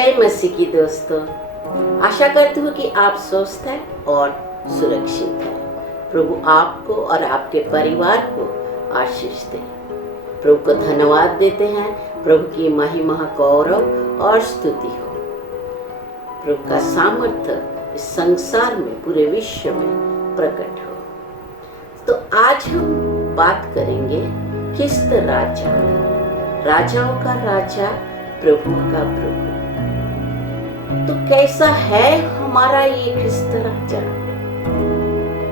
जय मसीह की दोस्तों, आशा करती हूँ कि आप स्वस्थ हैं और सुरक्षित हैं। प्रभु आपको और आपके परिवार को आशीष दे। प्रभु को धन्यवाद देते हैं। प्रभु की महिमा, गौरव और स्तुति हो। प्रभु का सामर्थ्य इस संसार में, पूरे विश्व में प्रकट हो। तो आज हम बात करेंगे ख्रिस्त राजा, राजाओं का राजा, प्रभु का प्रभु। तो कैसा है हमारा ये ख्रिस्त राजा?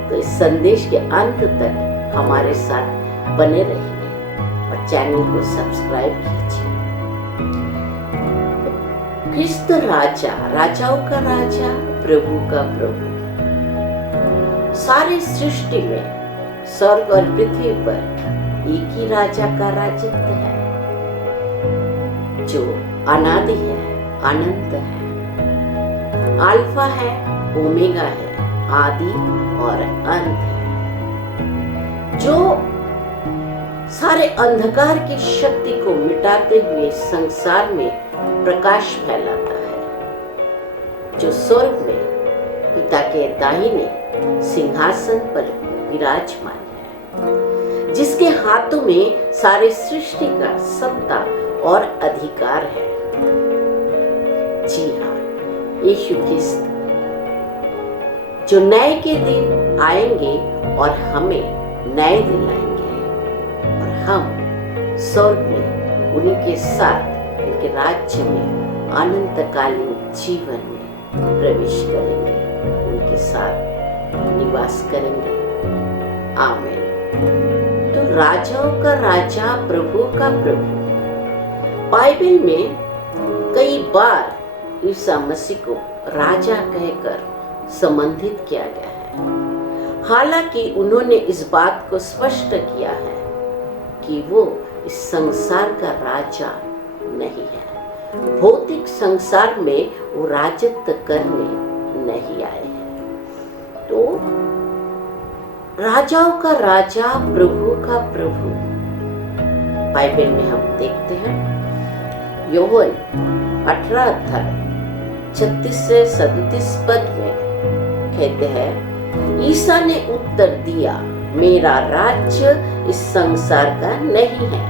तो इस संदेश के अंत तक हमारे साथ बने रहिए और चैनल को सब्सक्राइब कीजिए। ख्रिस्त राजा, राजाओं का राजा, प्रभु का प्रभु। सारी सृष्टि में स्वर्ग और पृथ्वी पर एक ही राजा का राजत्व है, जो अनादि है, अनंत है, अल्फा है, ओमेगा है, आदि और अंत है, जो सारे अंधकार की शक्ति को मिटाते हुए संसार में प्रकाश फैलाता है, जो स्वर्ग में पिता के दाहिने सिंहासन पर विराजमान है, जिसके हाथों में सारी सृष्टि का सत्ता और अधिकार है। जी हाँ, यीशु ख्रिस्त, जो न्याय के दिन आएंगे और हमें न्याय दिलाएंगे और हम स्वर्ग में उन्हीं के साथ उनके राज्य में अनंतकालीन जीवन में प्रवेश करेंगे, उनके साथ निवास करेंगे। आमीन। तो राजाओं का राजा, प्रभु का प्रभु। बाइबल में कई बार ईसा मसीह को राजा कहकर संबंधित किया गया है। हालांकि उन्होंने इस बात को स्पष्ट किया है कि वो इस संसार का राजा नहीं है। भौतिक संसार में वो राजत्व करने नहीं आए हैं। तो राजाओं का राजा, प्रभु का प्रभु, बाइबल में हम देखते हैं यूहन्ना 18:36 से 37 पद में कहते हैं, ईसा ने उत्तर दिया, मेरा राज्य इस संसार का नहीं है।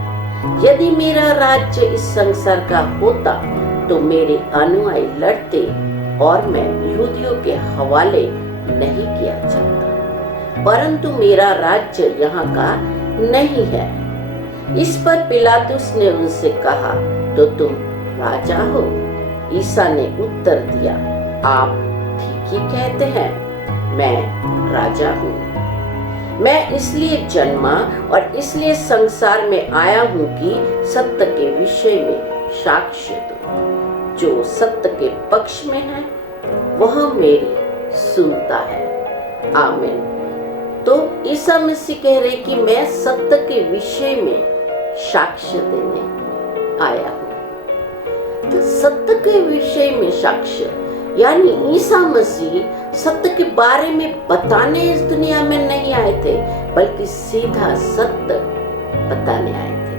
यदि मेरा राज्य इस संसार का होता तो मेरे अनुयायी लड़ते और मैं यहूदियों के हवाले नहीं किया जाता, परंतु मेरा राज्य यहाँ का नहीं है। इस पर पिलातुस ने उनसे कहा, तो तुम राजा हो? ईसा ने उत्तर दिया, आप ठीक ही कहते हैं, मैं राजा हूँ। मैं इसलिए जन्मा और इसलिए संसार में आया हूँ कि सत्य के विषय में साक्ष्य दूं। जो सत्य के पक्ष में है वह मेरी सुनता है। आमीन। तो ईसा मसीह कह रहे कि मैं सत्य के विषय में साक्ष्य देने आया हूँ। तो सत्य के विषय में साक्ष्य, यानी ईसा मसीह सत्य के बारे में बताने इस दुनिया में नहीं आए थे, बल्कि सीधा सत्य बताने आए थे।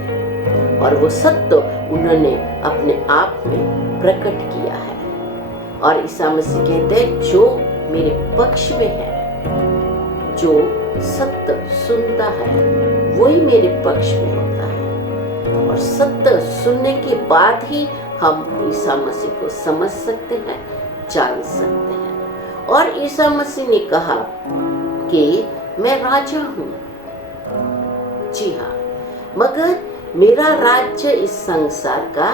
और वो सत्य उन्होंने अपने आप में प्रकट किया है। और ईसा मसीह कहते हैं, जो मेरे पक्ष में है, जो सत्य सुनता है, वही मेरे पक्ष में होता है। और सत्य सुनने के बाद ही हम ईसा मसीह को समझ सकते हैं, जान सकते हैं। और ईसा मसीह ने कहा कि मैं राजा हूँ। जी हाँ, मगर मेरा राज्य इस संसार का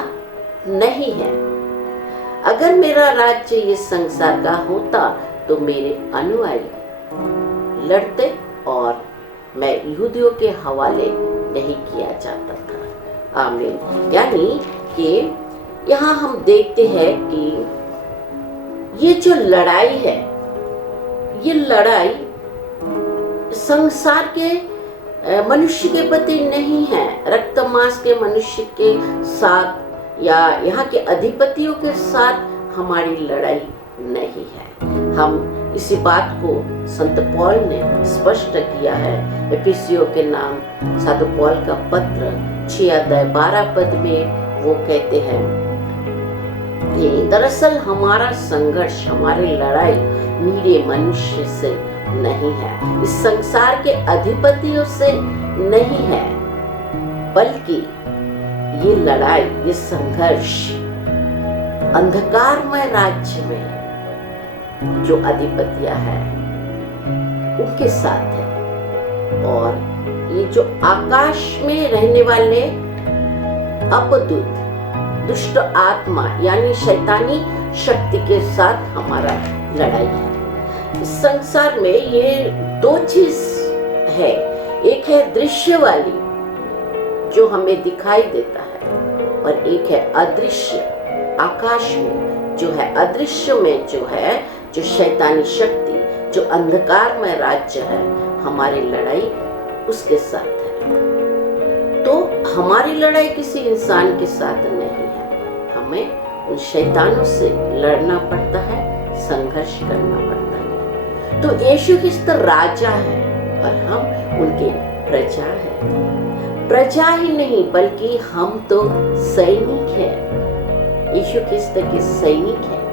नहीं है। अगर मेरा राज्य इस संसार का होता तो मेरे अनुयायी लड़ते और मैं यहूदियों के हवाले नहीं किया जाता था। आमीन। यानी कि यहाँ हम देखते हैं कि ये जो लड़ाई है, ये लड़ाई संसार के मनुष्य के प्रति नहीं है, रक्त मांस के मनुष्य के साथ या यहाँ के अधिपतियों के साथ हमारी लड़ाई नहीं है। हम इसी बात को संत पौल ने स्पष्ट किया है। एफिसियों के नाम साधु पौल का पत्र 6 अध्याय 12 पद में वो कहते हैं, दरअसल हमारा संघर्ष, हमारी लड़ाई नीरे मनुष्य से नहीं है, इस संसार के अधिपतियों से नहीं है, बल्कि ये लड़ाई, ये संघर्ष अंधकारमय राज्य में जो अधिपतियां है उनके साथ है। और ये जो आकाश में रहने वाले अपदूत, दुष्ट आत्मा यानी शैतानी शक्ति के साथ हमारा लड़ाई है। इस संसार में ये दो चीज है, एक है दृश्य वाली जो हमें दिखाई देता है, और एक है अदृश्य, आकाश में जो है, अदृश्य में जो है, जो शैतानी शक्ति, जो अंधकारमय राज्य है, हमारी लड़ाई उसके साथ है। तो हमारी लड़ाई किसी इंसान के साथ नहीं है, हमें उन शैतानों से लड़ना पड़ता है, संघर्ष करना पड़ता है। तो यीशु ख्रिस्त राजा है और हम उनके प्रजा है। प्रजा ही नहीं बल्कि हम तो सैनिक हैं, यीशु ख्रिस्त के सैनिक हैं।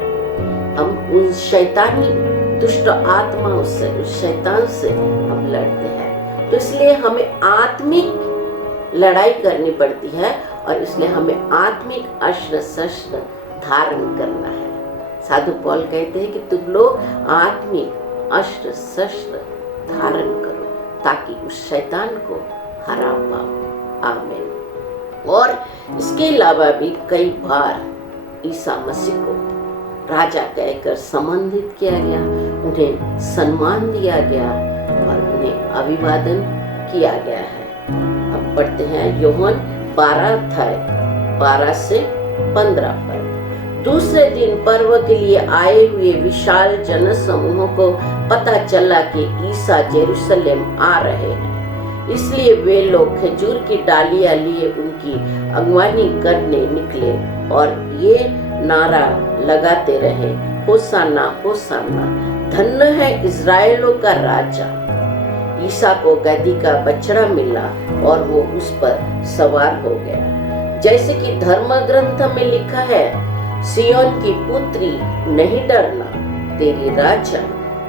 हम उन शैतानी दुष्ट आत्माओं से, उस शैतान से हम लड़ते हैं। तो इसलिए हमें आत्मिक लड़ाई करनी पड़ती है, और इसलिए हमें आत्मिक अस्त्र शस्त्र धारण करना है। साधु पौल कहते हैं कि तुम लोग आत्मिक अस्त्र शस्त्र धारण करो ताकि उस शैतान को हरा पाओ। आमीन। और इसके अलावा भी कई बार ईसा मसीह को राजा कहकर सम्मानित किया गया, उन्हें सम्मान दिया गया और उन्हें अभिवादन किया गया है। अब पढ़ते हैं यूहन्ना 12 से 15 पर। दूसरे दिन पर्व के लिए आए हुए विशाल जन समूह को पता चला कि ईसा जेरूशलेम आ रहे हैं, इसलिए वे लोग खजूर की डालियां लिए उनकी अगवानी करने निकले और ये नारा लगाते रहे, होसाना होसाना, धन्य है इज़राइलों का राजा। ईसा को गदही का बछड़ा मिला और वो उस पर सवार हो गया। जैसे कि धर्म ग्रंथ में लिखा है, सियोन की पुत्री नहीं डरना, तेरी राजा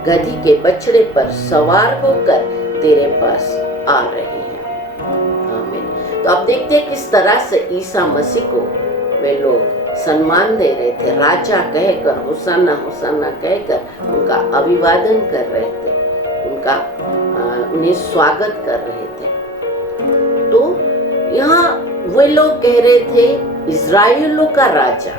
गदही के बछड़े पर सवार होकर तेरे पास आ रहे हैं। आमीन। तो आप देखते हैं किस तरह से ईसा मसीह को वे लोग सम्मान दे रहे थे, राजा कहकर, होसाना होसाना कहकर उनका अभिवादन कर रहे थे, उन्हें स्वागत कर रहे थे। तो यहाँ वे लोग कह रहे थे इज़राइलों का राजा।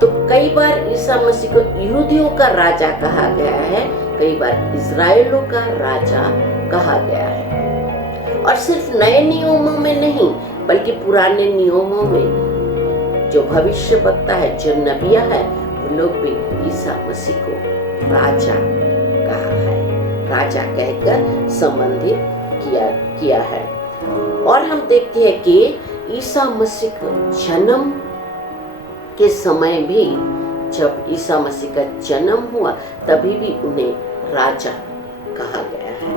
तो कई बार ईसा मसीह को यहूदियों का राजा कहा गया है, कई बार इज़राइलों का राजा कहा गया है। और सिर्फ नए नियमों में नहीं बल्कि पुराने नियमों में जो भविष्य वक्ता है, जो नबिया है, वो लोग भी ईसा मसीह को राजा कहा है, राजा कहकर संबंधित किया है। और हम देखते हैं कि ईसा मसीह का जन्म के समय भी, जब ईसा मसीह का जन्म हुआ तभी भी उन्हें राजा कहा गया है।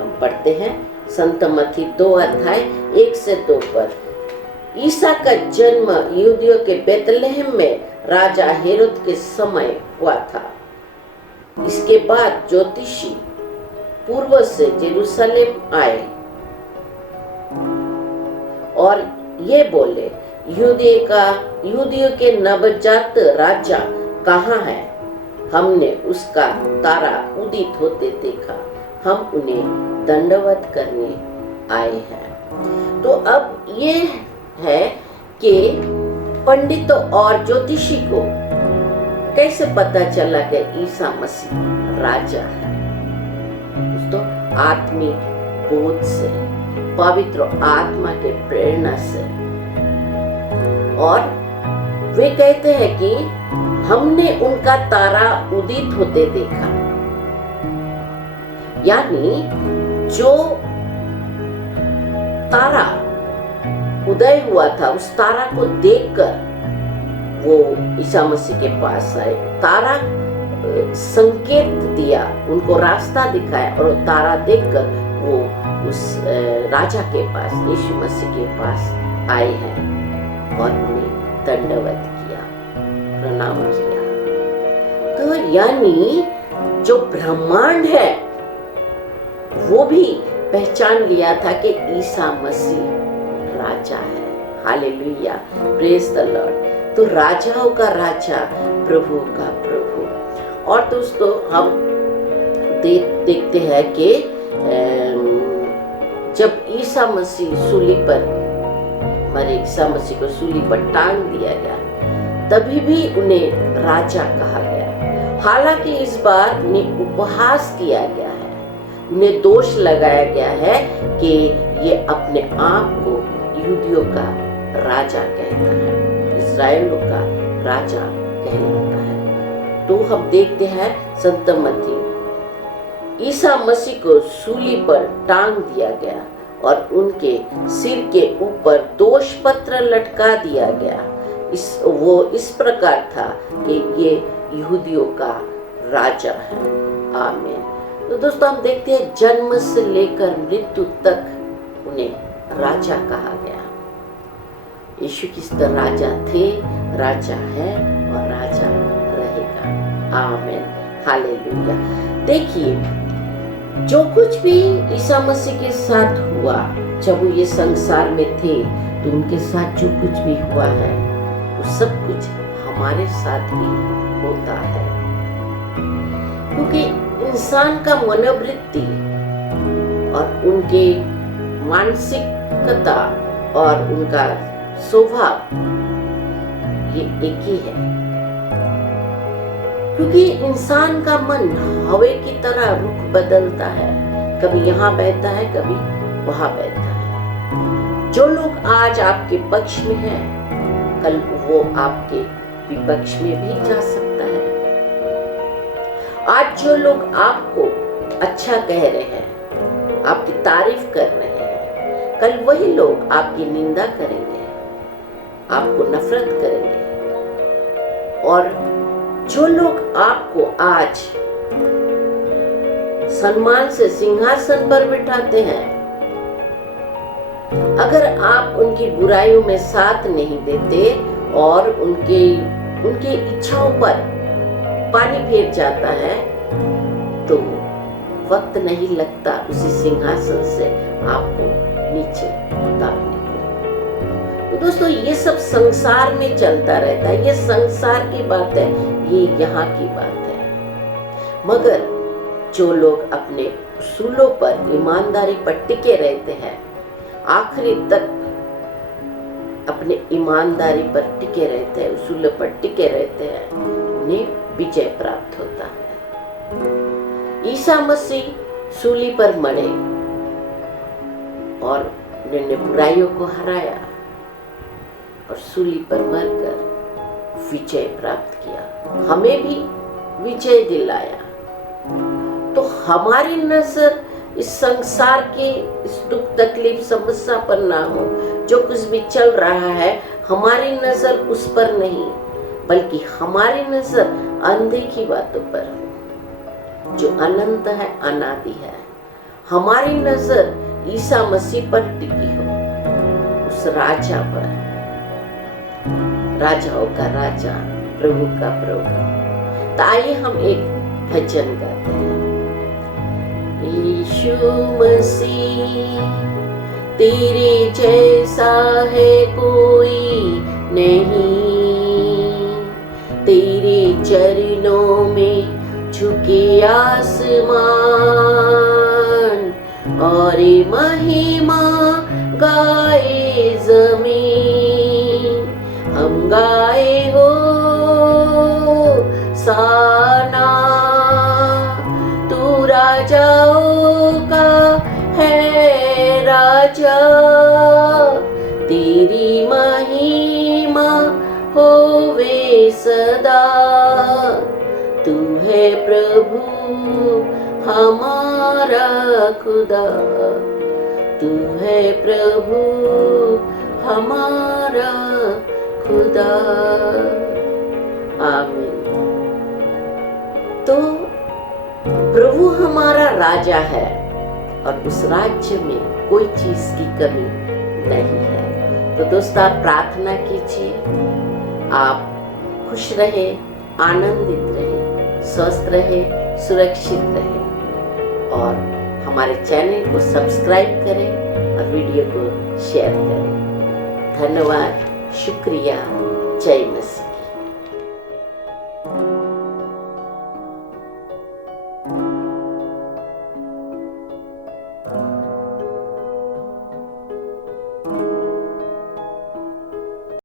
हम पढ़ते हैं संत मत्ती 2 से 2 पर। ईसा का जन्म यहूदियों के बेतलहम में राजा हेरोद के समय हुआ था। इसके बाद ज्योतिषी पूर्व से जेरूशलेम आए और ये बोले, यहूदियों के नवजात राजा कहाँ है? हमने उसका तारा उदित होते देखा, हम उन्हें दंडवत करने आए हैं। तो अब ये है कि पंडितों और ज्योतिषी को कैसे पता चला कि ईसा मसीह राजा है? तो आत्मिक बोध से, पवित्र आत्मा के प्रेरणा से। और वे कहते हैं कि हमने उनका तारा उदित होते देखा, यानी जो तारा उदय हुआ था उस तारा को देखकर वो ईसा मसीह के पास आए। तारा संकेत दिया, उनको रास्ता दिखाया, और तारा देखकर वो उस राजा के पास, यीशु मसीह के पास आए हैं और उन्हें दंडवत किया। प्रणाम किया। तो यानी जो ब्रह्मांड है वो भी पहचान लिया था कि ईसा मसीह राजा है। Hallelujah, praise the Lord. तो राजाओं का राजा, प्रभु का प्रभु। और दोस्तों हम देखते हैं कि जब ईसा मसीह सूली पर मरे, ईसा मसीह को सूली पर टांग दिया गया, तभी भी उन्हें राजा कहा गया। हालांकि इस बार उन्हें उपहास किया गया है, उन्हें दोष लगाया गया है कि ये अपने आप को यहूदियों का राजा कहता है, इस्राएलियों का राजा कहलाता है। तो हम देखते हैं संत मत्ती, ईसा मसीह को सूली पर टांग दिया गया और उनके सिर के ऊपर दोष पत्र लटका दिया गया। वो इस प्रकार था कि ये यहूदियों का राजा है। आमीन। तो दोस्तों हम देखते हैं जन्म से लेकर मृत्यु तक उन्हें राजा कहा गया। यीशु क्रिस्त राजा थे, राजा है और राजा रहेगा। आमीन, हालेलुया। देखिए जो कुछ भी ईसा मसीह के साथ हुआ जब वो ये संसार में थे, तो उनके साथ जो कुछ भी हुआ है वो सब कुछ हमारे साथ भी होता है। क्योंकि इंसान का मनोवृत्ति और उनके मानसिकता और उनका स्वभाव ये एक ही है। क्योंकि इंसान का मन हवा की तरह रुख बदलता है, कभी यहाँ बहता है, कभी वहां बहता है। जो लोग आज आपके पक्ष में हैं, कल वो आपके विपक्ष में भी जा सकता है। आज जो लोग आपको अच्छा कह रहे हैं, आपकी तारीफ कर रहे हैं, कल वही लोग आपकी निंदा करेंगे, आपको नफरत करेंगे। और जो लोग आपको आज सम्मान से सिंहासन पर बिठाते हैं, अगर आप उनकी बुराइयों में साथ नहीं देते और उनके इच्छाओं पर पानी फेर जाता है, तो वक्त नहीं लगता उसी सिंहासन से आपको नीचे उतारने को। तो दोस्तों ये सब संसार में चलता रहता है, ये संसार की बात है, ये यहाँ की बात है। मगर जो लोग अपने उसूलों पर ईमानदारी पर टिके रहते हैं, आखिरी तक अपने ईमानदारी पर टिके रहते हैं, उसूलों पर टिके रहते हैं, उन्हें विजय प्राप्त होता है। ईसा मसीह सूली पर मरे और उन्होंने बुराइयों को हराया और सूली पर मरकर विजय प्राप्त किया, हमें भी विजय दिलाया। तो हमारी नजर इस संसार के इस दुख तकलीफ समस्या पर ना हो, जो कुछ भी चल रहा है हमारी नजर उस पर नहीं, बल्कि हमारी नजर अनदेखी बातों पर हो, जो अनंत है, अनादि है। हमारी नजर ईसा मसीह पर टिकी हो, उस राजा पर, राजाओं का राजा, प्रभु का प्रभु। तो आइए हम एक भजन गाते हैं। यीशु मसीह तेरे जैसा है कोई नहीं, तेरे चरणों में झुके आसमान और महिमा गाए जमीन। हम गाए हो साना, तू राजाओं का है राजा, तेरी महिमा होवे सदा। तू है प्रभु हमारा खुदा, तू है प्रभु हमारा खुदा। आमीन। तो प्रभु हमारा राजा है और उस राज्य में कोई चीज की कमी नहीं है। तो दोस्तों आप प्रार्थना कीजिए, आप खुश रहे, आनंदित रहे, स्वस्थ रहे, सुरक्षित रहे और हमारे चैनल को सब्सक्राइब करें और वीडियो को शेयर करें। धन्यवाद, शुक्रिया, जय मसीह।